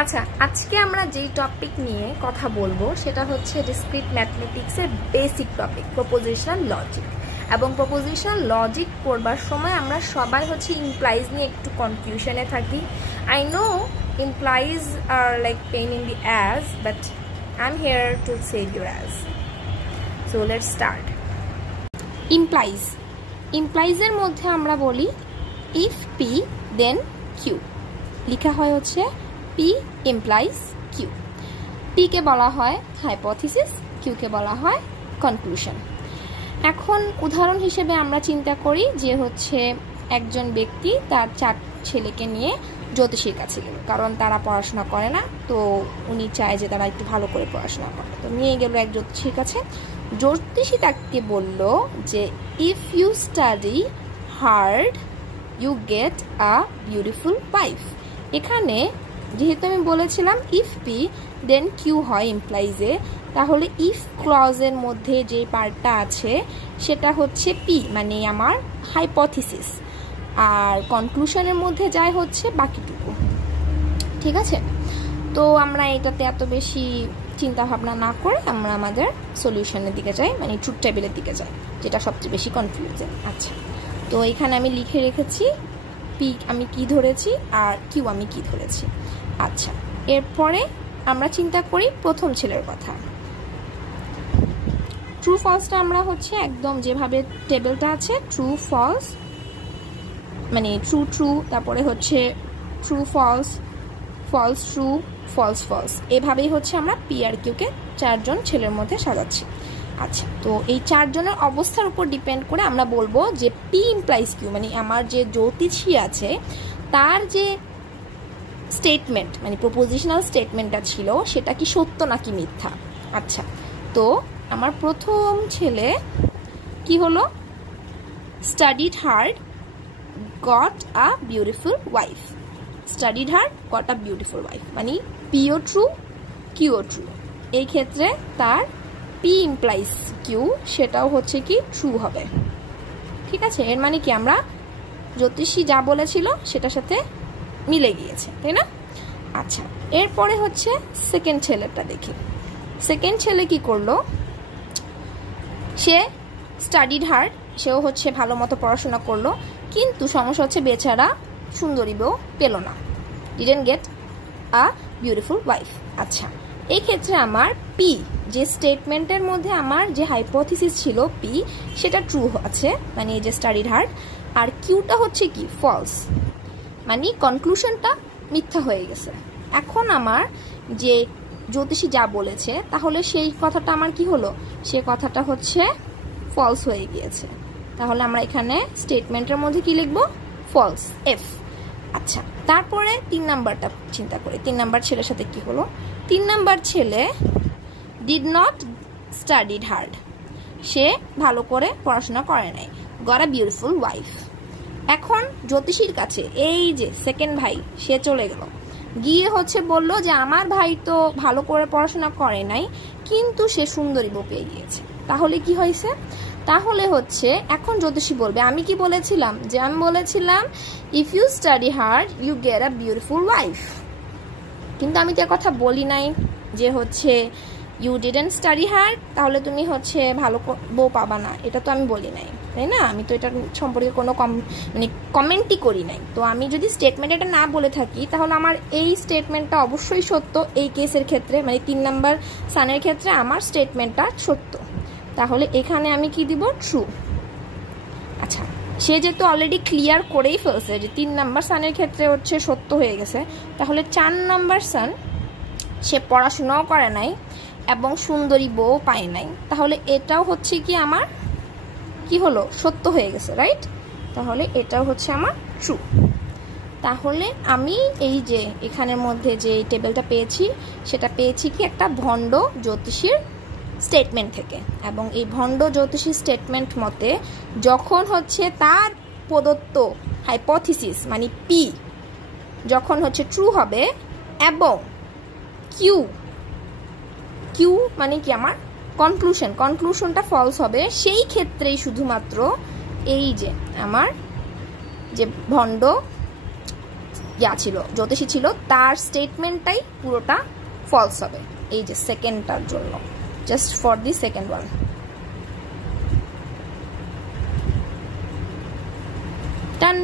আচ্ছা, আজকে আমরা যেই টপিক নিয়ে কথা বলবো সেটা হচ্ছে ডিসক্রিট ম্যাথমেটিক্সের বেসিক টপিক প্রপোজিশনাল লজিক। এবং প্রপোজিশনাল লজিক পড়বার সময় আমরা সবাই হচ্ছে ইমপ্লাইজ নিয়ে একটু কনফিউশনে থাকি। I know implies are like pain in the ass, but I am here to save your ass. So let's start. ইমপ্লাইজের মধ্যে আমরা বলি ইফ পি দেন কিউ, লেখা হয় হচ্ছে P implies Q. P কে বলা হয় হাইপোথিসিস, Q কে বলা হয় কনক্লুশন। এখন উদাহরণ হিসেবে আমরা চিন্তা করি যে হচ্ছে একজন ব্যক্তি তার 4 ছেলেকে নিয়ে জ্যোতিষীর কাছে গেল, কারণ তারা পড়াশোনা করে না, তো উনি চায় যে তারা একটু ভালো করে পড়াশোনা করে। তো নিয়ে গেল এক জ্যোতিষীর কাছে। জ্যোতিষী তাকে বলল যে if you study hard you get a beautiful wife. এখানে যেহেতু আমি বলেছিলাম ইফ পি দেন কিউ হয় ইমপ্লাইজে, তাহলে ইফ ক্লজের মধ্যে যে পার্টটা আছে সেটা হচ্ছে পি, মানে আমার হাইপোথিসিস, আর কনক্লুশনের মধ্যে যায় হচ্ছে বাকিটুকু। ঠিক আছে, তো আমরা এটাতে এত বেশি চিন্তা ভাবনা না করে আমরা আমাদের সলিউশনের দিকে যাই, মানে ট্রুথ টেবিলের দিকে যাই, যেটা সবচেয়ে বেশি কনফিউজিং। আচ্ছা, তো এখানে আমি লিখে রেখেছি পি আমি কি ধরেছি আর কিউ আমি কি ধরেছি। আচ্ছা, এরপরে আমরা চিন্তা করি প্রথম ছেলের কথা। ট্রু ফলসটা আমরা হচ্ছে একদম যেভাবে টেবিলটা আছে ট্রু ফলস, মানে ট্রু ট্রু, তারপরে হচ্ছে true false, false true, false false, এভাবেই হচ্ছে আমরা পি আর কিউকে 4 জন ছেলের মধ্যে সাজাচ্ছি। আচ্ছা, তো এই 4 জনের অবস্থার উপর ডিপেন্ড করে আমরা বলবো যে পি ইমপ্লাইজ কিউ, মানে আমার যে জ্যোতিষী আছে তার যে স্টেটমেন্ট, মানে প্রপোজিশনাল স্টেটমেন্টটা ছিল সেটা কি সত্য নাকি মিথ্যা। আচ্ছা, তো আমার প্রথম ছেলে কি হলো, studied hard got a beautiful wife. Studied hard got a beautiful wife, মানে পিও ট্রু কিউও ট্রু। এই ক্ষেত্রে তার পি ইমপ্লাইজ কিউ সেটাও হচ্ছে কি ট্রু হবে। ঠিক আছে, এর মানে কি আমরা জ্যোতিষী যা বলেছিল সেটার সাথে মিলে গিয়েছে, তাই না? আচ্ছা, এরপরে হচ্ছে সেকেন্ড ছেলেটা দেখি। সেকেন্ড ছেলে কি করলো, সে স্টাডিড হার্ড, সেও হচ্ছে ভালো মতো পড়াশোনা করলো, কিন্তু সমস্যা হচ্ছে বেচারা সুন্দরী বউ পেল না, didn't gate a beautiful wife. আচ্ছা, এই ক্ষেত্রে আমার পি যে স্টেটমেন্টের মধ্যে আমার যে হাইপোথিসিস ছিল পি সেটা ট্রু আছে, মানে এই যে স্টাডিড হার্ড, আর কিউটা হচ্ছে কি ফলস, মানে কনক্লুশনটা মিথ্যা হয়ে গেছে। এখন আমার যে জ্যোতিষী যা বলেছে তাহলে সেই কথাটা আমার কি হলো, সে কথাটা হচ্ছে ফলস হয়ে গিয়েছে। তাহলে আমরা এখানে স্টেটমেন্টের মধ্যে কি লিখবো, ফলস, এফ। আচ্ছা, তারপরে 3 নাম্বারটা চিন্তা করি। 3 নাম্বার ছেলের সাথে কি হলো, 3 নাম্বার ছেলে ডিড নট স্টাডিড হার্ড, সে ভালো করে পড়াশোনা করে নাই, গট আ বিউটিফুল ওয়াইফ। এখন জ্যোতিষীর কাছে এই যে সেকেন্ড ভাই সে চলে গেল, গিয়ে হচ্ছে বলল যে আমার ভাই তো ভালো করে পড়াশোনা করে নাই, কিন্তু সে সুন্দরী বউ পেয়ে গিয়েছে। তাহলে কি হয়েছে, তাহলে হচ্ছে এখন জ্যোতিষী বলবে আমি কি বলেছিলাম, যে আমি বলেছিলাম if you study hard you get a beautiful wife, কিন্তু আমি তো কথা বলি নাই যে হচ্ছে ইউ ডিডন্ট স্টাডি হার্ড তাহলে তুমি হচ্ছে ভালো বউ পাবা না, এটা তো আমি বলি নাই, তাই না? আমি তো এটা সম্পর্কে কোনো মানে কমেন্টই করি নাই। তো আমি যদি স্টেটমেন্ট এটা না বলে থাকি তাহলে আমার এই স্টেটমেন্টটা অবশ্যই সত্য। এই কেসের ক্ষেত্রে মানে 3 নাম্বার সানের ক্ষেত্রে আমার স্টেটমেন্টটা সত্য, তাহলে এখানে আমি কি দিব, ট্রু। আচ্ছা, সে যেহেতু অলরেডি ক্লিয়ার করেই ফেলছে যে 3 নাম্বার সানের ক্ষেত্রে হচ্ছে সত্য হয়ে গেছে, তাহলে 4 নাম্বার সান সে পড়াশোনাও করে নাই এবং সুন্দরী বউ পায় নাই, তাহলে এটাও হচ্ছে কি আমার কি হলো, সত্য হয়ে গেছে, রাইট? তাহলে এটাও হচ্ছে আমার ট্রু। তাহলে আমি এই যে এখানের মধ্যে যে টেবিলটা পেয়েছি সেটা পেয়েছি কি একটা ভণ্ড জ্যোতিষীর স্টেটমেন্ট থেকে, এবং এই ভণ্ড জ্যোতিষীর স্টেটমেন্ট মতে যখন হচ্ছে তার প্রদত্ত হাইপোথিসিস মানে পি যখন হচ্ছে ট্রু হবে এবং কিউ মানে কি আমার কনক্লুশনটা ফলস হবে, সেই ক্ষেত্রেই শুধুমাত্র এই যে আমার যে ভণ্ড ছিল, জ্যোতিষী ছিল, তার স্টেটমেন্টটাই পুরোটা ফলস হবে এই যে সেকেন্ডটার জন্য, just for the second one. Done.